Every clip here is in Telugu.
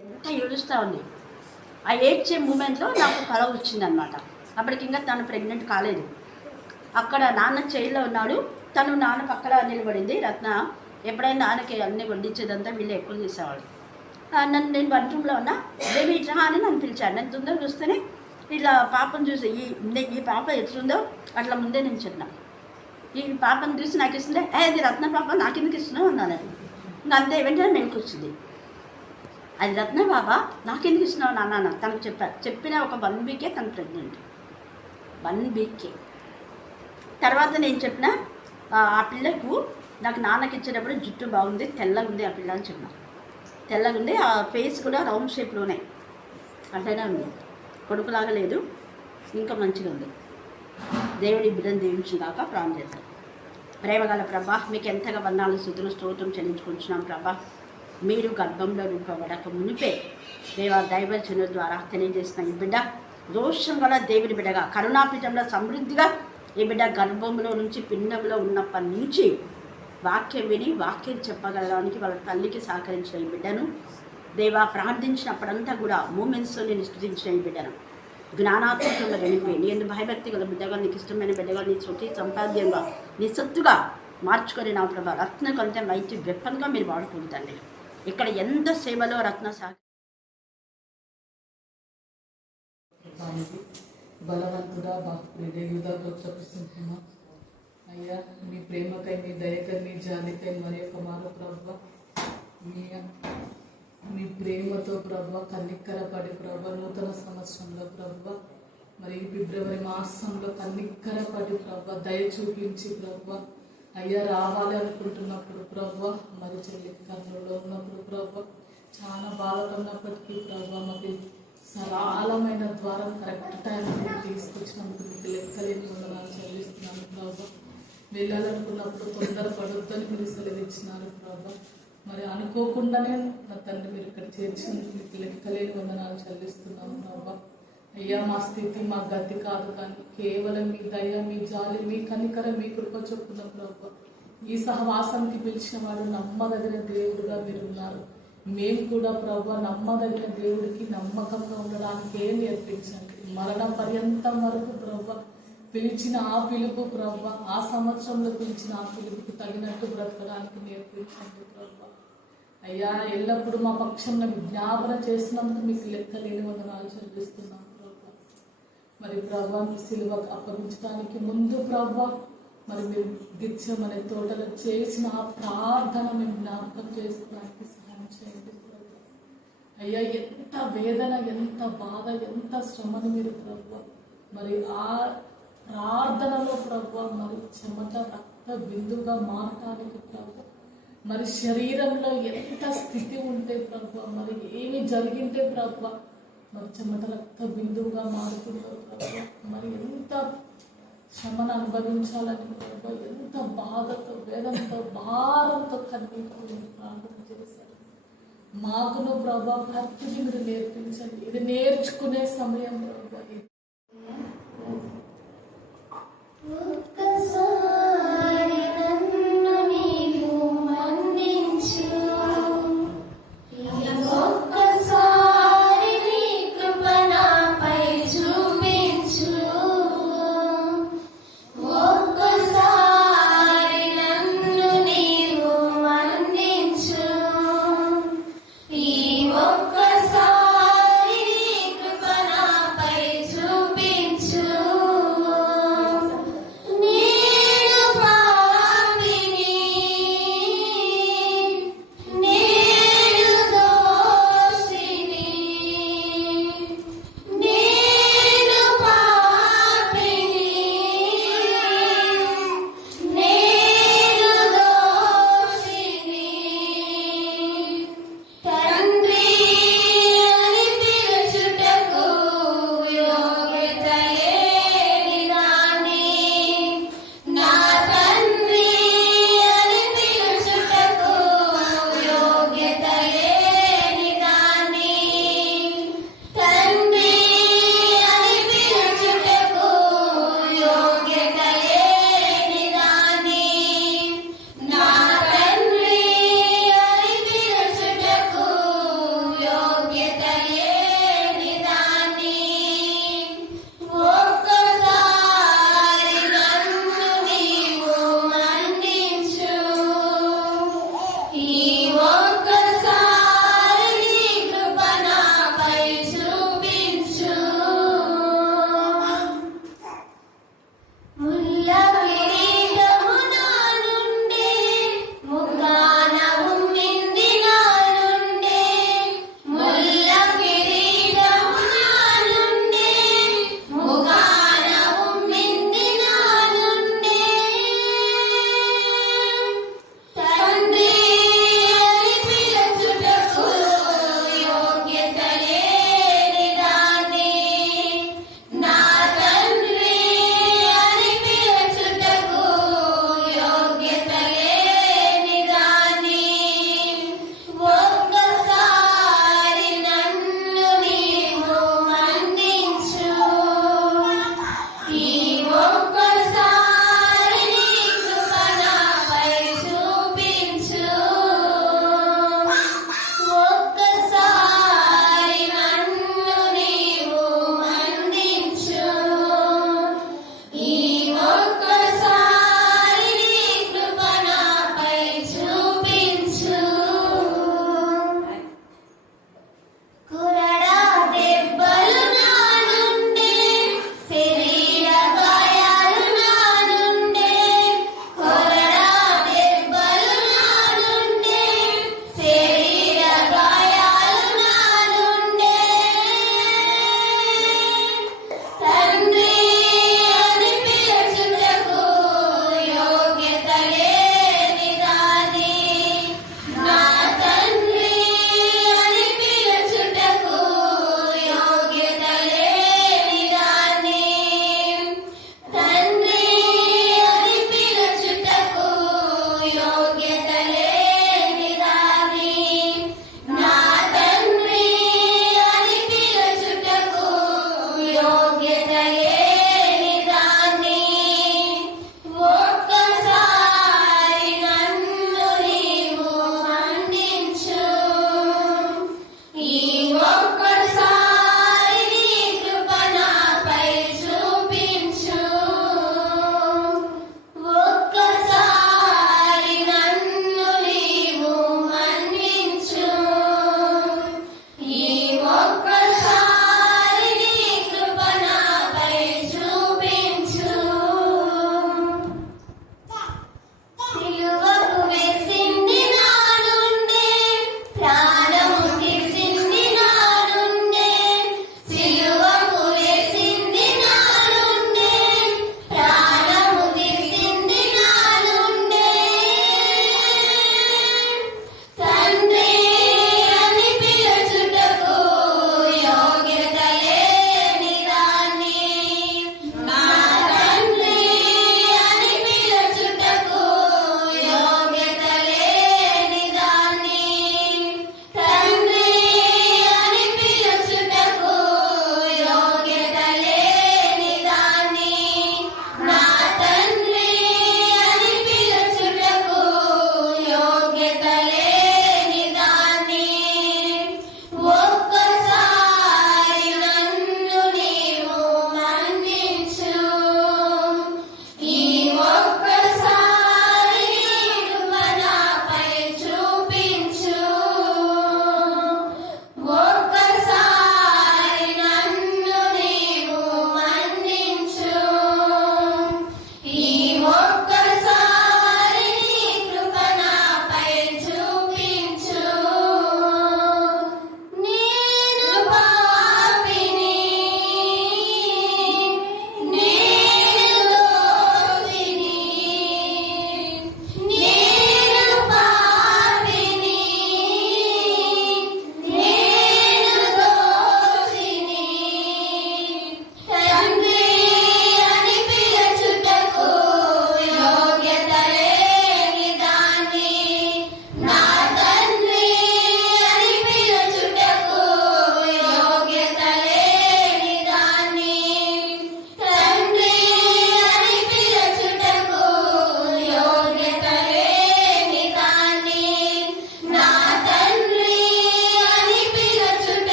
ఎంత ఏడుస్తూ ఉంది. ఆ ఏడ్చే మూమెంట్లో నాకు కళ వచ్చిందనమాట. అప్పటికి ఇంకా తను ప్రెగ్నెంట్ కాలేదు. అక్కడ నాన్న చైర్లో ఉన్నాడు, తను నాన్న పక్కన నిలబడింది. రత్న ఎప్పుడైనా నాన్నకి అన్నీ వడ్డించేదంతా వీళ్ళు ఎక్కువ చేసేవాళ్ళు. నేను బాత్రూంలో ఉన్నా, బేబీ ఇట్లా అని నన్ను పిలిచాడు. నేను తొందరగా చూస్తేనే ఇలా పాపను చూసి ఈ పాప ఎట్లుందో అట్లా ముందే నేను చెప్పిన. ఈ పాపను చూసి నాకు ఇస్తుంటే అది రత్న పాప నాకు ఎందుకు ఇస్తున్నావు అన్నాను. ఇంకా అంతే వెంటనే మెలకు వచ్చింది. అది రత్న బాబా నాకెందుకు ఇస్తున్నావు నాన్న తనకు చెప్పిన ఒక 1 వీకే తను ప్రెగ్నెంట్. 1 వీకే తర్వాత నేను చెప్పిన ఆ పిల్లకు నాకు నాన్నకి ఇచ్చేటప్పుడు జుట్టు బాగుంది, తెల్లగా ఉంది ఆ పిల్ల అని చెప్పిన. తెల్లగా ఉంది, ఆ ఫేస్ కూడా రౌండ్ షేప్లోనే అట్లనే ఉంది, కొడుకులాగా లేదు, ఇంకా మంచిగా ఉంది. దేవుడి బిడ్డను దీవించిన దాకా ప్రాణం చేద్దాం. ప్రేమగల ప్రభా మీకు ఎంతగా వందనాలు స్తుతులు స్తోత్రం చెల్లించుకుంటున్నాం ప్రభా. మీరు గర్భంలో నింపబడక మునిపే దైవజనుల ద్వారా తెలియజేసిన ఈ బిడ్డ దోషం గల దేవుడి బిడ్డగా కరుణాపీఠంలో సమృద్ధిగా ఈ బిడ్డ గర్భంలో నుంచి పిండంలో ఉన్నప్పటి నుంచి వాక్యం విని వాక్యం చెప్పగలడానికి వాళ్ళ తల్లికి సహకరించిన ఈ బిడ్డను దేవా ప్రార్థించినప్పుడంతా కూడా మూమెంట్స్తో నేను స్తుతించిన ఈ బిడ్డను జ్ఞానాత్మకంగా నింపి నీ ఎందుకు భయభక్తి గల బిడ్డగా నీకు ఇష్టమైన బిడ్డగా నీ సొంత సంపాద్యంగా నీ సొత్తుగా మార్చుకొని నా ప్రభా రత్న కంటే మంచి వెప్పన్గా మీరు వాడుకుంటండి. ఇక్కడ ఎంత సేవలో రత్న బలవంతుడా బాగా చూపిస్తున్నాం అయ్యా. మీ ప్రేమకై, మీ దయకై, మీ జాలికై మరి ఒక మారు ప్రభా మీ ప్రేమతో ప్రభా కన్నిక్కరపడి ప్రభా నూతన సంవత్సరంలో ప్రభా మరి ఫిబ్రవరి మాసంలో కన్నిక్కరపడి ప్రభా దయ చూపించి ప్రభా అయ్యా రావాలి అనుకుంటున్నప్పుడు ప్రభా మరి చెల్లి కన్నులో ఉన్నప్పుడు ప్రభా చాలా బాధపడినప్పటికీ ప్రభా మాకు సరళమైన ద్వారా కరెక్ట్ టైంలో తీసుకొచ్చినందుకు మీకు లెక్కలేని వందనాలు చెల్లిస్తున్నాను ప్రభా. వెళ్ళాలనుకున్నప్పుడు తొందరపడొద్దని మీరు సెలవిచ్చినారు ప్రభా. మరి అనుకోకుండానే నా తండ్రి మీరు ఇక్కడ చేర్చినందుకు మీకు లెక్కలేని వందనాలు చెల్లిస్తున్నాను ప్రభా. అయ్యా మా స్థితి మా గతి కాదు, కానీ కేవలం మీ దయ, మీ జాలి, మీ కనికర, మీ కృప చొప్పున ప్రభా ఈ సహవాసానికి పిలిచిన వాడు నమ్మదగిన దేవుడుగా మీరు ఉన్నారు. మేము కూడా ప్రభా నమ్మదగిన దేవుడికి నమ్మకంగా ఉండడానికి ఏం నేర్పించండి. మరణ పర్యంతం వరకు ప్రభా పిలిచిన ఆ పిలుపు ప్రభా ఆ సంవత్సరంలో పిలిచిన ఆ పిలుపుకి తగినట్టు బ్రతకడానికి నేర్పించండి ప్రభా. అయ్యా ఎల్లప్పుడూ మా పక్షంలో విజ్ఞాపన చేసినందుకు మీకు లెక్కలేని వందనాలు చెల్లిస్తున్నాం ప్రభా. మరి ప్రభా మీ సిలువకు అప్పగించడానికి ముందు ప్రభా మరి మీరు గిచ్చమనే తోటలో చేసిన ఆ ప్రార్థన మేము జ్ఞాపకం చేసుకోవడానికి సహాయం చేయండి ప్రభా. అయ్యా ఎంత వేదన, ఎంత బాధ, ఎంత శ్రమను మీరు ప్రభా మరి ఆ ప్రార్థనలో ప్రభా మరి చెమట రక్త బిందుగా మారటానికి ప్రభా మరి శరీరంలో ఎంత స్థితి ఉంటే ప్రభా మరి ఏమి జరిగింటే ప్రభా మరి చెమట రక్త బిందువుగా మారుతున్నారు ప్రభా. మరి ఎంత శ్రమను అనుభవించాలని ప్రభా ఎంత బాధతో, వేదంతో, భారంతో కన్నీటితో ప్రార్థన చేశారు. మాకును ప్రభా ప్రతిదీ మీరు నేర్పించండి. ఇది నేర్చుకునే సమయం ప్రభా. ఒక్కసారి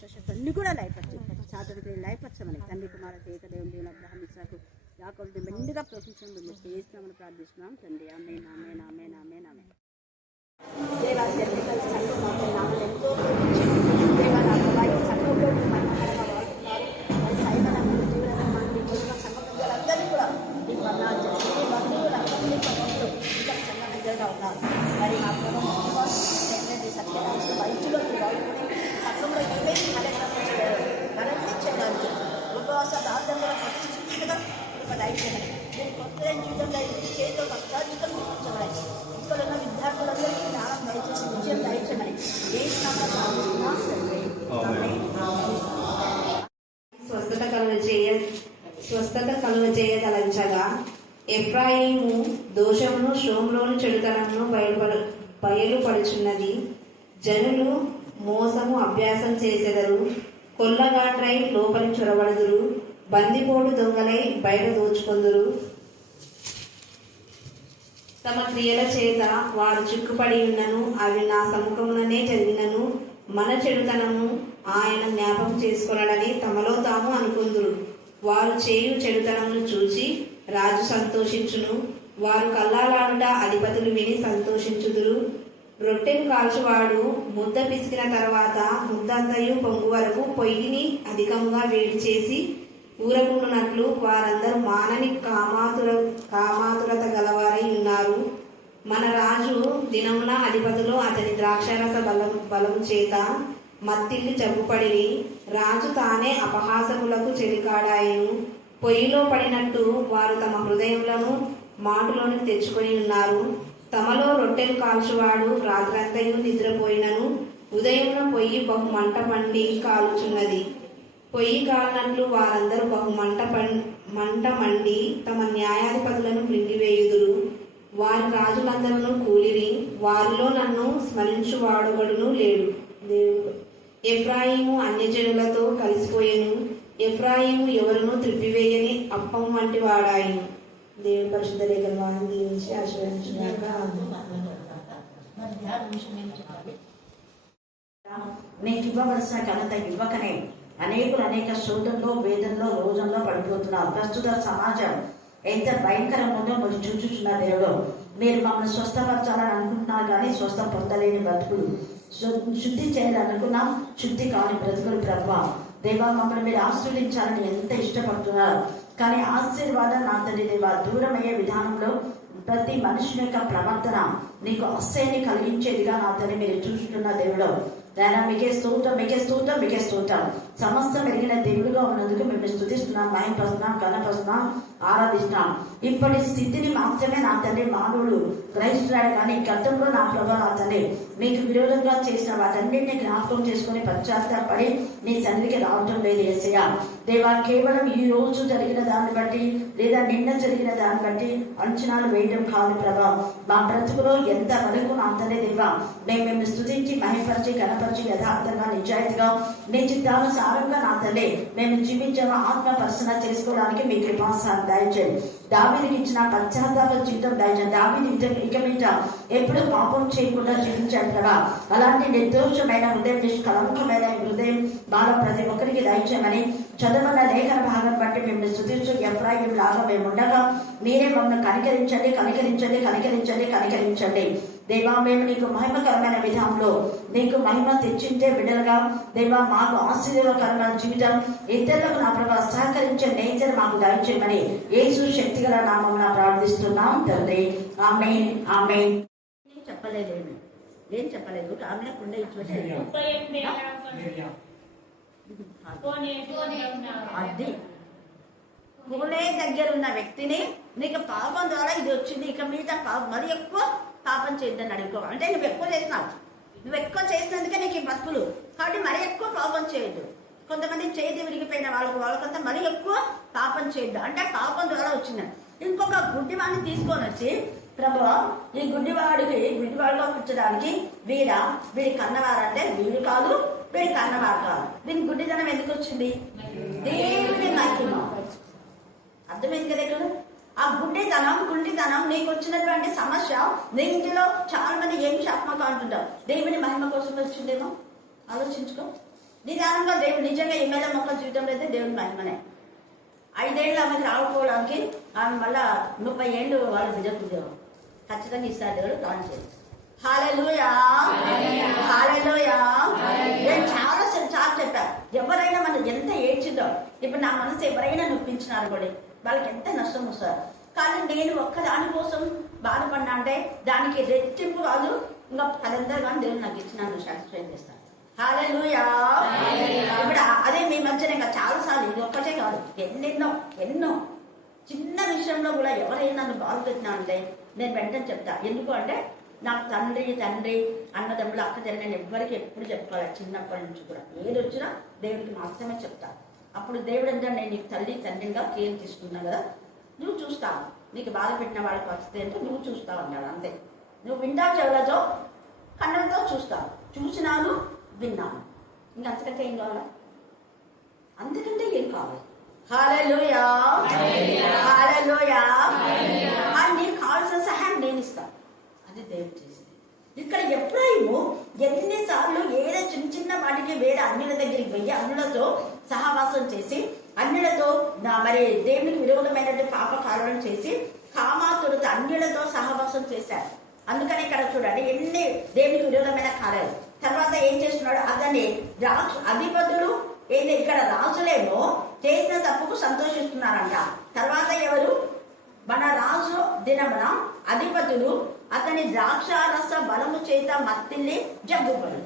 దుష్టశక్తులన్నీ కూడా లయపరచు. సాధనకి లయపరచమని తండ్రి కుమార ఏకదేవుని దేవుని అబ్రహాం ఇస్సాకు యాకోబుని మెండుగా ప్రోత్సహించడం మీరు చేస్తున్నామని ప్రార్థిస్తున్నాం తండ్రి. ఆమేన్ ఆమేన్ ఆమేన్ ఆమేన్ ఆమేన్. దేవాలయ సంఘం నామలు ఎంతో దేవాలయ సంఘంలో మనకరంగా వాడుతున్నారు. సైమనందరూ జీవనం మంది సంఘందరూ కూడా ఈ బంధువులు బంధువులందరినీ పనులు ఇంకా సంఘ దగ్గరగా ఉన్నారు. మరి నా ప్రభుత్వం సత్యనారాయణ వైద్యులు వాడుకుని సంఘంలో ఏమేమి కార్యక్రమం చేయడానికి ఉపవాస ప్రార్థనలో ప్రతిష్ఠితంగా దయచేయమని మీరు కొత్త జీవితంలో చేతితో కష్టాజితం చూపించమని ఇక్కడ ఉన్న విద్యార్థులందరికీ జ్ఞానం దయచేసి విజయం దయచేయమని ఏ స్వస్థత కలుగజేయదలంచగా ఎఫ్రాయిము దోషమును షోమ్రోను చెడుతనమును బయలుపడుచున్నది. జనులు మోసము అభ్యాసం చేసెదరు, కొల్లగాట్రై లోపలి చొరబడుదురు, బందిపోటు దొంగలై బయట దోచుకొందురు. తమ క్రియల చేత వారు చిక్కుపడి ఉన్నను అవి నా సముఖముననే జరిగినను మన చెడుతనము ఆయన జ్ఞాపకం చేసుకొనడని తమలో తాము అనుకుందురు. వారు చేయు చెడుతనమును చూచి రాజు సంతోషించును, వారు కల్లాలాడుట అధిపతులు విని సంతోషించుదురు. రొట్టెను కాల్చువాడు ముద్ద పిసికిన తర్వాత ముద్దంతయు పొంగు వరకు పొయ్యిని అధికంగా వేడి చేసి ఊరకుండునట్లు వారందరూ మానని కామాతురత గలవారై ఉన్నారు. మన రాజు దినమున అధిపతులు అతని ద్రాక్షారస బలము చేత మత్తిల్లి జబ్బుపడిరి. రాజు తానే అపహాసములకు చెలికాడాయను. పొయ్యిలో పడినట్టు వారు తమ హృదయములను మాటులోనికి తెచ్చుకొని ఉన్నారు. తమలో రొట్టెలు కాల్చువాడు రాత్రంతయు నిద్రపోయినను ఉదయమున పొయ్యి బహు మంట మండి కాల్చున్నది. పొయ్యి కాలినట్లు వారందరూ బహు మంట మండి తమ న్యాయాధిపతులను మృంగివేయుదురు. వారి రాజులందరూ కూలిరి, వారిలో నన్ను స్మరించువాడుగడును లేడు. దేవుడు ఎఫ్రాయిము అన్యజనులతో కలిసిపోయెను, ఎఫ్రాయిము ఎవరును త్రిప్పివేయని అప్పం వంటి వాడాయను. దేవుడి పరిశుద్ధ లేఖను దీవించి ఆశీర్వదించుగాక. నీకు ఇవ్వవలసిన ఘనత ఇవ్వకనే అనేకులు అనేక శోధంలో వేదంలో రోజంలో పడిపోతున్నారు. ప్రస్తుత సమాజం ఎంత భయంకరంగా ఉందో మీరు చూచుచున్న దేవుడు, మీరు మమ్మల్ని స్వస్థపరచాలని అనుకుంటున్నారు కానీ స్వస్థ పొందలేని బ్రతుకులు, శుద్ధి చేయాలనుకున్నా శుద్ధి కాని బ్రతుకులు. ప్రభావ దేవా, మమ్మల్ని మీరు ఆశీర్వదించాలని ఎంత ఇష్టపడుతున్నారు కానీ ఆశీర్వాదం నా తండ్రి దేవా దూరమయ్యే విధానంలో ప్రతి మనుషుని యొక్క ప్రవర్తన నీకు అస్సయ్యని కలిగించేదిగా నా తండ్రి మీరు చూస్తున్న దేవుడు. నాయన మీకే స్తోత్రం, మీకే స్తోత్రం, మీకే స్తోత్రం. సమస్తం ఎరిగిన దేవుడుగా ఉన్నందుకు మేము స్తుతిస్తున్నాం, మహిమపరుస్తున్నాం, ఘనపరుస్తున్నాం, ఆరాధిస్తున్నాం. ఇప్పటి స్థితిని మాత్రమే నా తండ్రి మానవుడు గ్రహిస్తున్నాడు కానీ గతంలో నా ప్రభావ నా తండ్రి మీకు విరోధంగా చేసిన వాటన్నింటినీ జ్ఞాపకం చేసుకుని పశ్చాత్తాపడి నీ తండ్రికి రావటం లేదు. యేసయ్యా దేవా, కేవలం ఈ రోజు జరిగిన దాన్ని బట్టి లేదా నిన్న జరిగిన దాన్ని బట్టి అంచనాలు వేయడం కాదు ప్రభా. మా బ్రతుకులో ఎంత వరకు నా తండ్రి దేవా మేము స్తుతించి మహిమపరిచి గణపరిచి యథార్థంగా నిజాయితీగా నీ చిత్తానుసారంగా నా తండ్రి మేము జీవించాము ఆత్మ పరిశీలన చేసుకోవడానికి మీ కృపాసారం దయచేయండి. దావీదుకి ఇచ్చిన పశ్చాత్తాప జీవితం దయచేయండి. దావీదు ఇక మీద ఎప్పుడు పాపం చేయకుండా జీవించాడు కదా, అలాంటి నిర్దోషమైన హృదయం, నిష్కలంకమైన హృదయం బాగా ప్రతి ఒక్కరికి దయచేయమని చదువున్న లేఖన భాగం బట్టి మేము స్తుతించు ఎఫ్రాయిము లాగా మేము ఉండగా మీరే మమ్మల్ని కనికరించండి, కనికరించండి, కనికరించండి, కనికరించండి. దేవా, మేము నీకు మహిమకరమైన విధానంలో నీకు మహిమ తెచ్చింటే బిడ్డలుగా దేవా మాకు ఆశీర్వాదకరమైన జీవితం ఇతరులకు నా ప్రభావ సహకరించే నేచర్ మాకు దయచేయమని యేసు శక్తిగల నామమున ప్రార్థిస్తున్నాం తండ్రి. ఆమేన్ ఆమేన్. చెప్పలేదేమి, ఏం చెప్పలేదు. ఆమె కుండ అది పూలే దగ్గర ఉన్న వ్యక్తిని నీకు పాపం ద్వారా ఇది వచ్చింది, ఇక మీద మరి ఎక్కువ పాపం చేద్దని అడుగుకో. అంటే నువ్వు ఎక్కువ చేసినావు, నువ్వు ఎక్కువ చేసినందుకే నీకు ఈ బతుకులు, కాబట్టి మరి ఎక్కువ పాపం చేయొద్దు. కొంతమంది చేతి విరిగిపోయిన వాళ్ళకంతా మరి ఎక్కువ పాపం చేయొద్దు అంటే పాపం ద్వారా వచ్చిందని. ఇంకొక గుడ్డివాడిని తీసుకొని వచ్చి ప్రభువా ఈ గుడ్డివాడుగా కూర్చోడానికి వీడి కన్నవారంటే వీడు కాదు, వీడి కన్నవారు కాదు. దీని గుడ్డిదనం ఎందుకు వచ్చింది? దేవుడి మహిమ. అర్థమైంది కదా ఇక్కడ? ఆ గుండితనం నీకు వచ్చినటువంటి సమస్య నీ ఇంటిలో చాలా మంది ఏం శాపమక అంటుంటారు. దేవుని మహిమ కోసం వచ్చిందేమో ఆలోచించుకో. నిదానంగా దేవుడు నిజంగా ఎమ్మెల్యే మొక్క జీవితంలో అయితే దేవుని మహిమనే. 5 ఏళ్ళు ఆమెకి రాకపోవడానికి ఆమె మళ్ళా 30 ఏళ్ళు వాళ్ళ బిడ్డకు ఖచ్చితంగా ఇస్తారు దేవుడు ప్లాన్ చేసి. హల్లెలూయా, హల్లెలూయా. నేను చాలా చెప్పాను, ఎవరైనా మనం ఎంత ఏడ్చిందో, ఇప్పుడు నా మనసు ఎవరైనా నొప్పించినారు కూడా వాళ్ళకి ఎంత నష్టం వస్తారు. కానీ నేను ఒక్క దాని కోసం బాధపడినా అంటే దానికి రెట్టింపు కాదు, ఇంకా 10 కానీ దేవుడు నాకు ఇచ్చినాను సాటిస్ఫై చేస్తాను. హల్లెలూయా. ఇప్పుడు అదే మీ మధ్యన ఇంకా చాలాసార్లు, ఇది ఒక్కటే కాదు, ఎన్నో చిన్న విషయంలో కూడా ఎవరైనా నన్ను బాధ పెట్టినా అంటే నేను వెంటనే చెప్తా. ఎందుకు అంటే నాకు తండ్రి అన్నదమ్ములు అక్క చెల్లి నేను ఎవ్వరికి ఎప్పుడు చెప్పుకోవాలి. చిన్నప్పటి నుంచి కూడా ఏది వచ్చినా దేవుడికి మాత్రమే చెప్తా. అప్పుడు దేవుడు అంటే నేను నీకు తండ్రిగా కేర్ తీసుకున్నా కదా, నువ్వు చూస్తావు, నీకు బాధ పెట్టిన వాళ్ళ పరిస్థితి ఏంటో నువ్వు చూస్తావు అన్నాడు. అంతే. నువ్వు వింటావు, చెవులతో కన్నులతో చూస్తావు. చూసినాను, విన్నాను, ఇంకా అంతకంటే ఏం కావాలా? అంతకంటే ఏం కావాలి? హల్లెలూయా, హల్లెలూయా. నీకు కావాల్సిన సహాయం నేను ఇస్తాను. అది దేవుడు చేసింది. ఇక్కడ ఎఫ్రాయిము ఎన్నిసార్లు ఏదో చిన్న వాటికి వేరే అన్యుల దగ్గరికి పోయి అన్యులతో సహవాసం చేసి అన్యులతో మరి దేవునికి విరోధమైనటువంటి పాప కార్యాలను చేసి కామాతులతో అన్యులతో సహవాసం చేశారు. అందుకని ఇక్కడ చూడండి ఎన్ని దేవునికి విరోధమైన కార్యాలు. తర్వాత ఏం చేస్తున్నాడు? అతన్ని అధిపతులు ఏంటి, ఇక్కడ రాజులేమో చేసిన తప్పుకు సంతోషిస్తున్నారంట. తర్వాత ఎవరు? మన రాజు దినమున అధిపతులు అతని ద్రాక్షారస బలము చేత మత్తిల్లి జబ్బుపడి.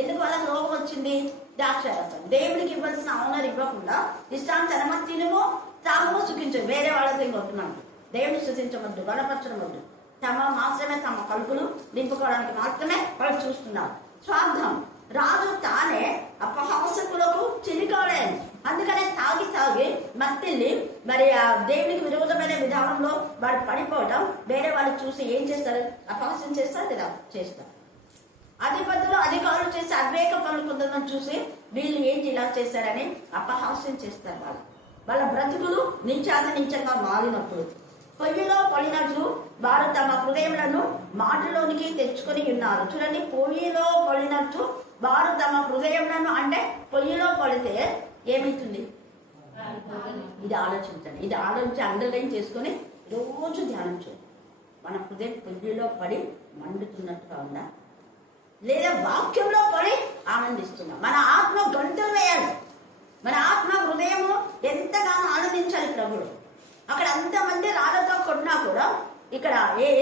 ఎందుకు వాళ్ళకి రోగం వచ్చింది? ద్రాక్షారసం. దేవుడికి ఇవ్వాల్సిన ఆనర్ ఇవ్వకుండా ఇష్టాంతరమ తినుమో తాగుమో సుఖించు, వేరే వాళ్ళతో ఇంకొట్టున్నాడు. దేవుడిని స్థుతించవద్దు, బలపరచడం వద్దు. తమ కడుపులు నింపుకోవడానికి మాత్రమే వాళ్ళు చూస్తున్నారు. స్వార్థం. రాజు తానే అపహాసకులకు చిలికాడని, అందుకనే తాగి మత్తిల్లి మరి ఆ దేవునికి విరోధమైన విధానంలో వాడు పడిపోవడం, వేరే వాళ్ళు చూసి ఏం చేస్తారు? అపహాస్యం చేస్తారు కదా, చేస్తారు. అధిపతులు అధికారులు చేసి అద్వేక పనులు కొందరు చూసి వీళ్ళు ఏంటి ఇలా చేశారని అపహాస్యం చేస్తారు. వాళ్ళ బ్రతుకులు నీచాంగా మారినప్పుడు పొయ్యిలో పడినట్లు వారు తమ హృదయములను మాటలోనికి తెచ్చుకొని ఉన్నారు. చూడండి, పొయ్యిలో పడినట్లు వారు తమ హృదయములను, అంటే పొయ్యిలో పడితే ఏమైతుంది? ఇది ఆలోచించండి. ఇది ఆలోచించి అండర్లైన్ చేసుకొని రోజు ధ్యానం చేయండి. మన హృదయం పొయ్యిలో పడి మండుతున్నట్టుగా ఉందా, లేదా వాక్యంలో పడి ఆనందిస్తున్నా? మన ఆత్మ గంటలు వేయాలి. మన ఆత్మ హృదయము ఎంతగానో ఆనందించాలి ప్రభుడు. అక్కడ అంతమంది రాళ్లతో కొట్టినా కూడా ఇక్కడ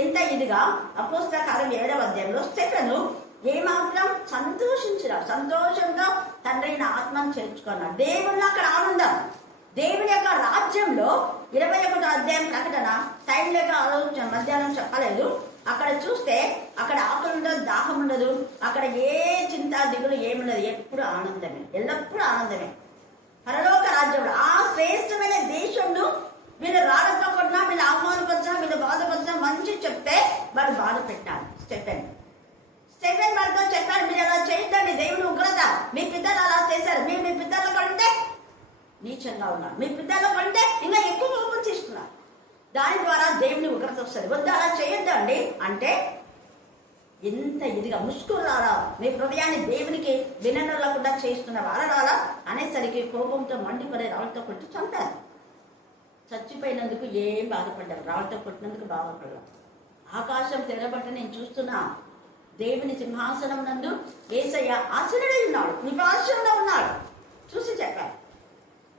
ఎంత ఇదిగా అపోస్తల కార్యం 7వ అధ్యాయంలో స్టెఫెను ఏమాత్రం సంతోషంగా తండ్రి ఆత్మను చేర్చుకున్నాడు. దేవుళ్ళు అక్కడ ఆనందం. దేవుని యొక్క రాజ్యంలో 21వ అధ్యాయం ప్రకటన టైం లేక ఆలోచన మధ్యాహ్నం చెప్పలేదు. అక్కడ చూస్తే అక్కడ ఆకలి ఉండదు, దాహం ఉండదు, అక్కడ ఏ చింత దిగులు ఏముండదు, ఎప్పుడు ఆనందమే, ఎల్లప్పుడూ ఆనందమే. పరలోక రాజ్యంలో ఆ శ్రేష్టమైన దేశంలో వీళ్ళు రాళ్లతో కొట్టినా, వీళ్ళు అవమానపరిచినా, వీళ్ళు బాధపరిచినా మంచి చెప్తే వాడు బాధ పెట్టాడు. స్టెఫెన్ వాడితో చెప్పాడు, మీరు అలా చేయొద్దండి, దేవుడు ఉగ్రత. మీ పిల్లలు అలా చేశారు, మీ పిల్లల కంటే నీచంగా ఉన్నారు, మీ పిల్లల కంటే ఇంకా ఎక్కువ కోపం చేస్తున్నారు. దాని ద్వారా దేవుని ఉగ్రత వస్తుంది. వద్దు, అలా చేయొద్దండి అంటే ఎంత ఇదిగా ముసుకురారా, మీ హృదయాన్ని దేవునికి విననకుండా చేస్తున్న వారరాలా అనేసరికి కోపంతో మండిపడే రాళ్ళతో కొట్టి చంపారు. చచ్చిపోయినందుకు ఏం బాధపడ్డారు, రాళ్ళతో కొట్టినందుకు బాధపడ్డారు. ఆకాశం తెరబట్టి నేను చూస్తున్నా, దేవుని సింహాసనం నందు యేసయ్య ఆసనుడై ఉన్నాడు, కృపాసనంలో ఉన్నాడు. చూసి చెప్పారు,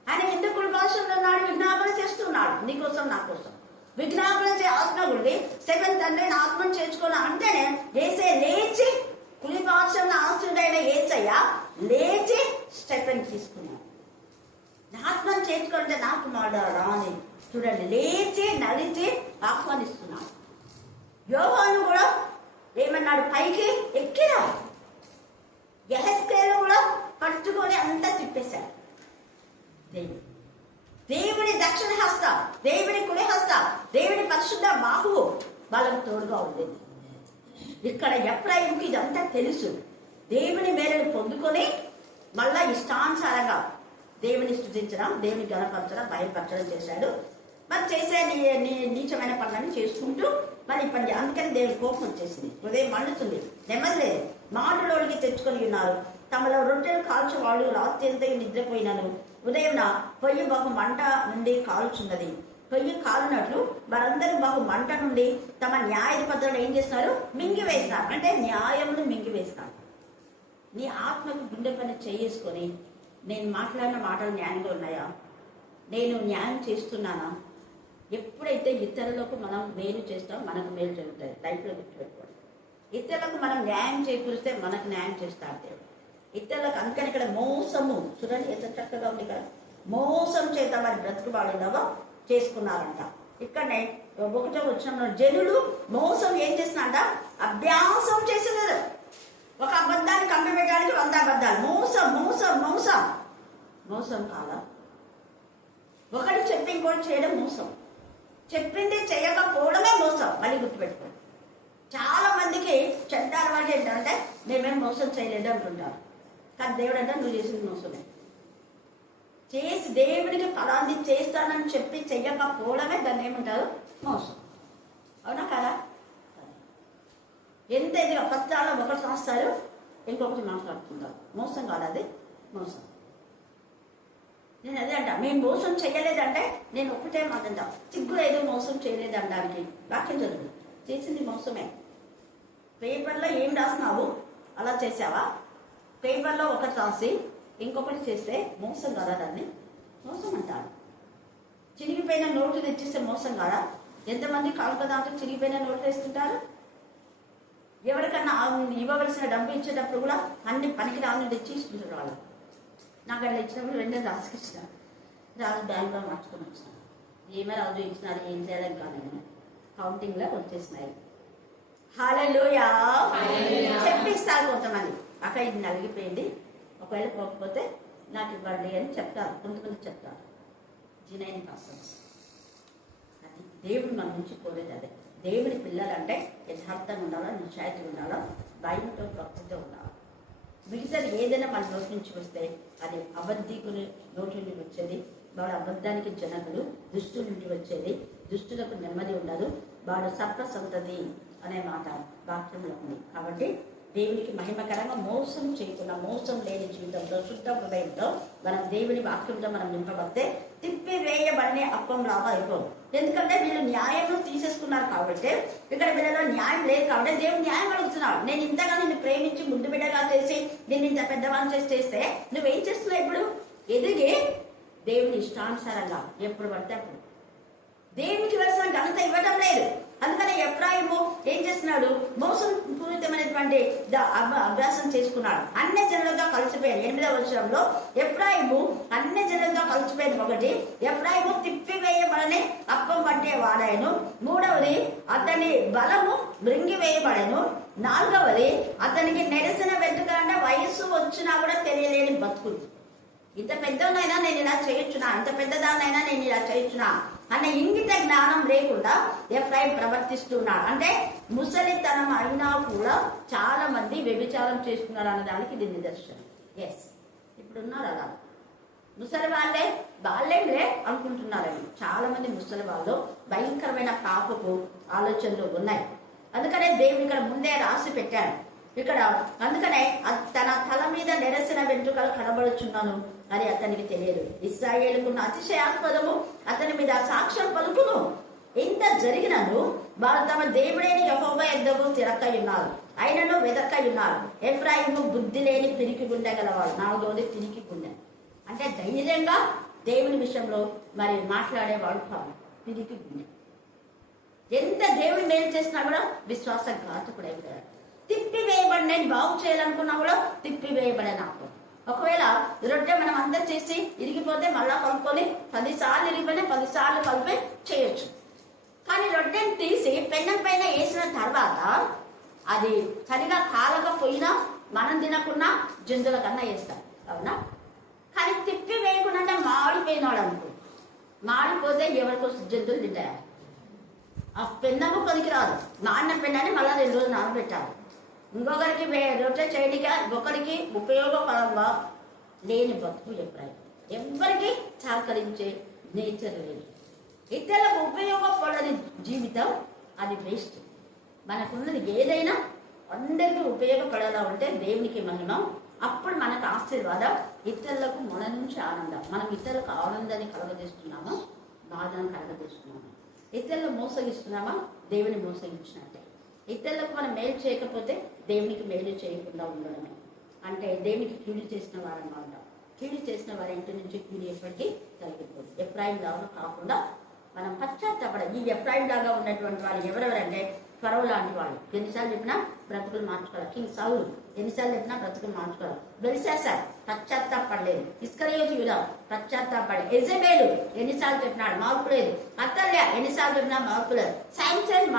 ఆయన ఎందుకు కృపాసనంలో ఉన్నాడు? విజ్ఞాపన చేస్తున్నాడు, నీకోసం నా కోసం విజ్ఞాపన ఆత్మ గుడి. స్టెఫెన్ తండ్రి నా ఆత్మను చేర్చుకున్నా అంటేనే యేసయ్య లేచి, కృపాసన ఆసనుడైన యేసయ్య లేచి స్టెఫెన్ తీసుకున్నాడు. ఆత్మను చేర్చుకుంటే నాకు మాట్లాడరా అని చూడండి, లేచి నడిచి ఆహ్వానిస్తున్నాడు. యోహాను కూడా ఏమన్నాడు? పైకి ఎక్కిరా. యెహెజ్కేలు కూడా పట్టుకొని అంతా తిప్పేశాడు. దేవుని దక్షిణ హస్త, దేవుని కుడి హస్త, దేవుని పరిశుద్ధ బాహువు వాళ్ళకు తోడుగా ఉండేది. ఇక్కడ ఎఫ్రాయిముకి ఇదంతా తెలుసు. దేవుని మేలను పొందుకొని మళ్ళా ఇష్టానుసారంగా దేవుని స్తుతించడం, దేవుని గణపరచడం, బయలుపరచడం చేశాడు. మరి చేసే నీచమైన పనులను చేసుకుంటూ మరి అందుకని దేవుని కోపం వచ్చేసింది, హృదయం మండుతుంది, నెమ్మది లేదు, మాటలోడికి తెచ్చుకొని ఉన్నారు. తమలో రొట్టెలు కాల్చువాడు రాత్రి అంతా నిద్రపోయినను ఉదయం పొయ్యి బహు మంట నుండి కాల్చున్నది. పొయ్యి కాలునట్లు వారందరూ బహు మంట నుండి తమ న్యాయాధిపతులను ఏం చేస్తున్నారు? మింగివేస్తున్నారు. అంటే న్యాయమును మింగివేస్తున్నారు. నీ ఆత్మకు గుండె పని చేసుకొని నేను మాట్లాడిన మాటలు న్యాయంగా ఉన్నాయా? నేను న్యాయం చేస్తున్నానా? ఎప్పుడైతే ఇతరులకు మనం మేలు చేస్తామో మనకు మేలు జరుగుతుంది. లైఫ్లో గుర్తుపెట్టుకోండి. ఇతరులకు మనం న్యాయం చేకూరిస్తే మనకు న్యాయం చేస్తాడు దేవుడు. ఇతరులకు అందుకని ఇక్కడ మోసము చూడండి ఎంత చక్కగా ఉంది కదా. మోసం చేత వారి బ్రతుకుబాడులాగా చేసుకున్నారంట. ఇక్కడనే 1వ వచనంలో జనులు మోసం ఏం చేస్తున్నారంట? అభ్యాసం చేస్తున్నారు. ఒక అబద్ధాన్ని కమ్మిపెట్టడానికి 100 అబద్ధాలు. మోసం మోసం మోసం మోసం కాదా? ఒకటి చెప్పి ఇంకోటి చేయడం మోసం. చెప్పింది చేయకపోవడమే మోసం. మళ్ళీ గుర్తుపెట్టుకోండి. చాలా మందికి చెడ్డ అలవాటు ఏంటంటే మేమేం మోసం చేయలేదు అంటుంటారు. కానీ దేవుడు అంటే నువ్వు చేసింది మోసమే. చేసి దేవుడికి ఫలాన్ని చేస్తానని చెప్పి చెయ్యకపోవడమే దాన్ని ఏమంటారు? మోసం. అవునా కదా? ఎంత ఇది అబద్ధాలు ఒకటి రాస్తారు, ఇంకొకటి మాట్లాడుతుంటారు. మోసం కాదు అది? మోసం. నేను అదే అంట, మేము మోసం చేయలేదంటే నేను ఒకటే మాట అంటా, సిగ్గులేదు మోసం చేయలేదు అనడానికి. వాక్యం చదువు. చేసింది మోసమే. పేపర్లో ఏం రాసినావు అలా చేసావా? పేపర్లో ఒకటి రాసి ఇంకొకటి చేస్తే మోసం కాదా? దాన్ని మోసం అంటారు. చిరిగిపోయిన నోట్లు తెచ్చిస్తే మోసం కాదా? ఎంతమంది కాలుక దాంట్లో చిరిగిపోయిన నోట్లు వేస్తుంటారు. ఎవరికన్నా ఇవ్వవలసిన డబ్బు ఇచ్చేటప్పుడు కూడా అన్ని పనికి రాని తెచ్చి ఇస్తుంటారు వాళ్ళు. నాకు అట్లా ఇచ్చినప్పుడు వెంటనే రాసుకిచ్చిన రాజు బ్యాంక్లో మార్చుకొని వచ్చిన. ఏమే రాజు ఇచ్చినారు, ఏం చేయడం కానీ నేను కౌంటింగ్లో వచ్చేసినాయి. హల్లెలూయా. చెప్పిస్తారు కొంతమంది, అక్క ఇది నలిగిపోయింది, ఒకవేళ పోకపోతే నాకు ఇవ్వండి అని చెప్తారు. కొంతమంది చెప్తారు. Genuine persons. అది దేవుడు మన నుంచి కోరేది అదే. దేవుడి పిల్లలంటే యథార్థంగా ఉండాలా, నిశ్చాయితీగా ఉండాలా, భయంతో భక్తితో ఉండాలి. మిగతాది ఏదైనా మన నోటి నుంచి వస్తే అది అబద్ధికుని నోటి నుండి వచ్చేది. వాడు అబద్ధానికి జనకుడు, దుష్టు నుండి వచ్చేది. దుష్టులకు నెమ్మది ఉండదు. వాడు సర్ప సంతతి అనే మాట వాక్యంలో ఉంది. కాబట్టి దేవునికి మహిమకరంగా మోసం చేయకుండా, మోసం లేని జీవితంలో, శుద్ధ హృదయంతో మనం దేవుని వాక్యంతో మనం నింపబడితే తిప్పివేయబడినే అప్పం లాగా అయిపోదు. ఎందుకంటే వీళ్ళు న్యాయంలో తీసేసుకున్నారు కాబట్టి, ఇక్కడ వీళ్ళలో న్యాయం లేదు కాబట్టి దేవుడు న్యాయం అడుగుతున్నాడు. నేను ఇంతగా నిన్ను ప్రేమించి ముందు బిడ్డగా చేసి నిన్ను ఇంత పెద్దవాళ్ళు చేస్తే నువ్వేం చేస్తున్నావు? ఇప్పుడు ఎదిగి దేవుని ఇష్టానుసారంగా ఎప్పుడు పడితే అప్పుడు దేవునికి వలసిన ఘనత ఇవ్వడం లేదు. అందుకని ఎఫ్రాయిము ఏం చేస్తున్నాడు? మోసం పూరితమైనటువంటి అభ్యాసం చేసుకున్నాడు. అన్ని జనులుగా కలిసిపోయాడు. 8వ వచనంలో ఎఫ్రాయిము అన్ని జనులుగా కలిసిపోయింది. ఒకటి, ఎఫ్రాయిము తిప్పివేయబడని అప్పం పట్టే వాడాయను. 3వది, అతని బలము మృంగివేయబడను. 4వది, అతనికి నెరసిన వెంట్రుక అంటే వయస్సు వచ్చినా కూడా తెలియలేని బతుకులు. ఇంత పెద్దనైనా నేను ఇలా చేయొచ్చునా, అంత పెద్దదాన్నైనా నేను ఇలా చేయొచ్చునా అన్న ఇంగిత జ్ఞానం లేకుండా ఎఫ్రాయిం ప్రవర్తిస్తున్నాడు. అంటే ముసలితనం అయినా కూడా చాలా మంది వ్యభిచారం చేస్తున్నారు అన్నదానికి ఇది నిదర్శనం. ఎస్, ఇప్పుడు ఉన్నారు అలా ముసలి వాళ్ళేలే అనుకుంటున్నారని. చాలా మంది ముసలి వాళ్ళు భయంకరమైన పాపపు ఆలోచనలు ఉన్నాయి. అందుకనే దేవుడు ఇక్కడ ముందే రాసి పెట్టాడు. ఇక్కడ అందుకనే తన తల మీద నెరసిన వెంట్రుకలు కనబడుచున్నాను అని అతనికి తెలియదు. ఇశ్రాయేలుకున్న అతిశయాస్పదము అతని మీద సాక్ష్యం పలుకును. ఇంత జరిగినను వారు తమ దేవుడైన యెహోవా యొద్దకు తిరక్కై ఉన్నారు, ఆయనను వెదక్కై ఉన్నారు. ఎఫ్రాయిము బుద్ధి లేని పిరికి గుండె గలవాడు. 4వది పిరికి గుండె అంటే ధైర్యంగా దేవుని విషయంలో మరి మాట్లాడేవాడు కాదు. పిరికి గుండె. ఎంత దేవుడు మేలు చేసినా కూడా విశ్వాసఘాతకుడైపోయాడు. తిప్పివేయబడి బాగు చేయాలనుకున్నా కూడా తిప్పివేయబడే నాకు. ఒకవేళ రొట్టె మనం అంతా చేసి ఇరిగిపోతే మళ్ళా కలుపుకొని 10 సార్లు ఇరిగిపోయినా 10 సార్లు కలిపి చేయొచ్చు. కానీ రొట్టెని తీసి పెన్నం పైన వేసిన తర్వాత అది సరిగా కాలకపోయినా మనం తినకుండా జంతువుల కన్నా వేస్తాం. అవునా? కానీ తిప్పి వేయకుండా మాడిపోయినాడు అనుకో, మాడిపోతే ఎవరికో జంతువులు తింటాయా? ఆ పెన్నము పనికి రాదు. నాన్న పెన్నని మళ్ళీ 2 రోజులు నానబెట్టాలి. ఇంకొకరికి రొట్టె చేయడిగా ఒకరికి ఉపయోగకరంగా లేని బతుకు ఎవరికి సహకరించే నేచర్ లేదు. ఇతరులకు ఉపయోగపడని జీవితం అది వేస్ట్. మనకున్నది ఏదైనా అందరికీ ఉపయోగపడాలా ఉంటే దేవునికి మహిమ అప్పుడు మనకు ఆశీర్వాదం, ఇతరులకు మన నుంచి ఆనందం. మనం ఇతరులకు ఆనందాన్ని కలగజేస్తున్నామా, బాధను కలగజేస్తున్నామా? ఇతరులు మోసగిస్తున్నామా, దేవుని మోసగించినట్టే. ఇతరులకు మనం మేలు చేయకపోతే దేవునికి మేలు చేయకుండా ఉండడమే. అంటే దేవునికి కీడు చేసిన వారన్నమాట. కీడు చేసిన వారి ఇంటి నుంచి కీడు ఎప్పటికీ తొలగిపోదు. ఎఫ్రాయిం లాగా కాకుండా మనం పశ్చాత్తాపడాలి. ఈ ఎఫ్రాయిం లాగా ఉన్నటువంటి వాళ్ళు ఎవరెవరంటే ఫరో లాంటి వాళ్ళు. ఎన్నిసార్లు చెప్పినా బ్రతుకులు మార్చుకోవాలి. కింగ్ సౌలు ఎన్నిసార్లు చెప్పినా బ్రతుకులు మార్చుకోవాలి. బెల్షాస్సర్ పశ్చాత్తాపడలేదు. ఇస్కరియోతు యూదా పశ్చాత్తాపడలేదు. యెజెబెలు ఎన్నిసార్లు చెప్పినాడు, మార్పు లేదు. అతల్య ఎన్నిసార్లు చెప్పినా మార్పు లేదు. సంసోను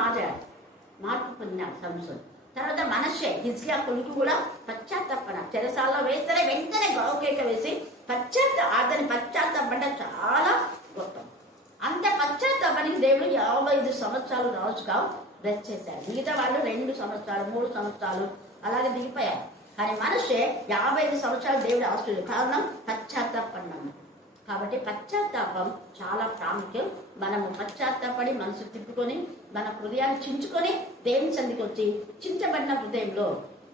మార్పు పొందినాడు సంసోను. తర్వాత మనషే హిజ్కియా కొడుకు కూడా పశ్చాత్తాపడ చెరసాల్లో వేస్తేనే వెంటనే గౌకేక వేసి అతని పశ్చాత్తాపడ చాలా గొప్ప. అంత పశ్చాత్తాపానికి దేవుడు 55 సంవత్సరాలు రాజుగా బ్లెస్ చేశారు. మిగతా వాళ్ళు 2 సంవత్సరాలు 3 సంవత్సరాలు అలాగే దిగిపోయారు. కానీ మనషే 55 సంవత్సరాలు దేవుడు ఆశ్రయించాడు. కారణం పశ్చాత్తాపడినాము. కాబట్టి పశ్చాత్తాపం చాలా ప్రాముఖ్యం. మనము పశ్చాత్తాపడి మనసు తిప్పుకొని మన హృదయాన్ని చించుకొని దేవుని సన్నిధికి వచ్చి, చించబడిన హృదయంలో,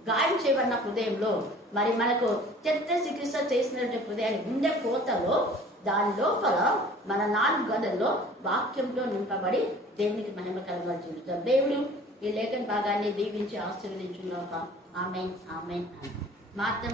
గాయం చేయబడిన హృదయంలో, మరి మనకు చెత్త చికిత్స చేసినటువంటి హృదయాన్ని గుండె కోతలో దాని లోపల మన 4 గదుల్లో వాక్యంతో నింపబడి దేవునికి మహిమ కలగాలి జీవితం. దేవుడు ఈ లేఖన భాగాన్ని దీవించి ఆశీర్వదించుగాక. ఆమేన్ ఆమేన్. మాత్రం